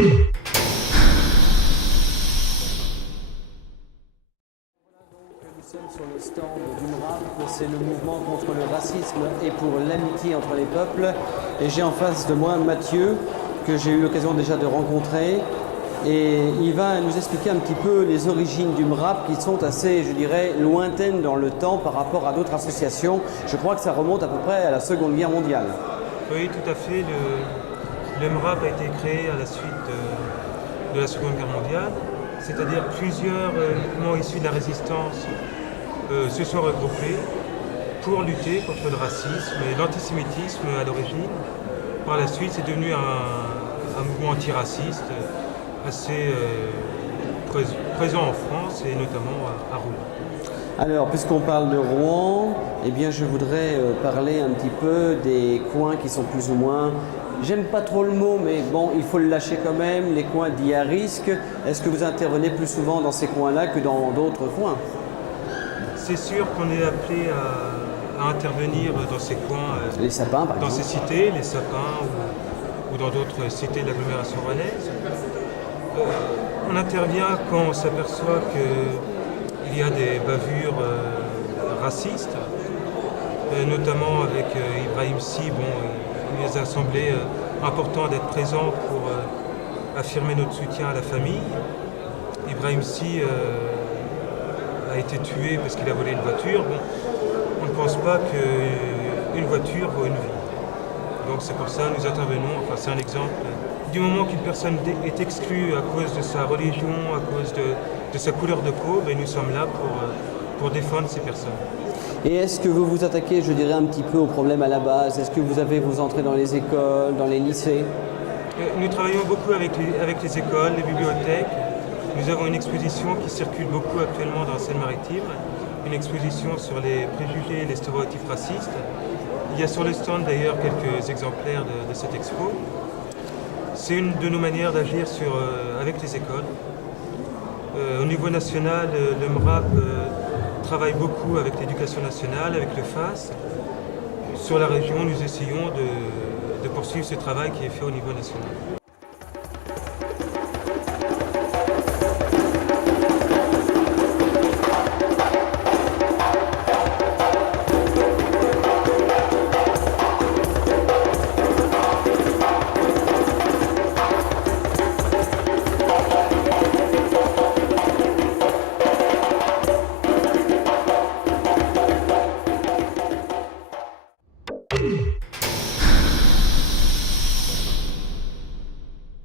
Nous sommes sur le stand du MRAP, c'est le mouvement contre le racisme et pour l'amitié entre les peuples. Et j'ai en face de moi Mathieu, que j'ai eu l'occasion déjà de rencontrer. Et il va nous expliquer un petit peu les origines du MRAP qui sont assez, je dirais, lointaines dans le temps par rapport à d'autres associations. Je crois que ça remonte à peu près à la Seconde Guerre mondiale. Oui, tout à fait. Le MRAP a été créé à la suite de la Seconde Guerre mondiale, c'est-à-dire plusieurs mouvements issus de la résistance se sont regroupés pour lutter contre le racisme et l'antisémitisme à l'origine. Par la suite, c'est devenu un mouvement antiraciste assez présent en France et notamment à Rouen. Alors, puisqu'on parle de Rouen, eh bien, je voudrais parler un petit peu des coins qui sont plus ou moins, j'aime pas trop le mot, mais bon, il faut le lâcher quand même, les coins dits à risque. Est-ce que vous intervenez plus souvent dans ces coins-là que dans d'autres coins? C'est sûr qu'on est appelé à intervenir dans ces coins, Les sapins, par dans exemple. ces cités, les sapins ou dans d'autres cités de l'agglomération rouennaise. On intervient quand on s'aperçoit qu'il y a des bavures racistes, notamment avec Ibrahim Sy. Bon, il nous a semblé important d'être présent pour affirmer notre soutien à la famille. Ibrahim Sy a été tué parce qu'il a volé une voiture. Bon, on ne pense pas qu'une voiture vaut une vie. Donc c'est pour ça que nous intervenons, enfin c'est un exemple. Du moment qu'une personne est exclue à cause de sa religion, à cause de sa couleur de peau, ben nous sommes là pour défendre ces personnes. Et est-ce que vous vous attaquez, je dirais, un petit peu au problème à la base? Est-ce que vous entrez dans les écoles, dans les lycées? Nous travaillons beaucoup avec les écoles, les bibliothèques. Nous avons une exposition qui circule beaucoup actuellement dans la Seine-Maritime, une exposition sur les préjugés et les stéréotypes racistes. Il y a sur le stand d'ailleurs quelques exemplaires de cette expo. C'est une de nos manières d'agir avec les écoles. Au niveau national, le MRAP travaille beaucoup avec l'éducation nationale, avec le FAS. Sur la région, nous essayons de poursuivre ce travail qui est fait au niveau national.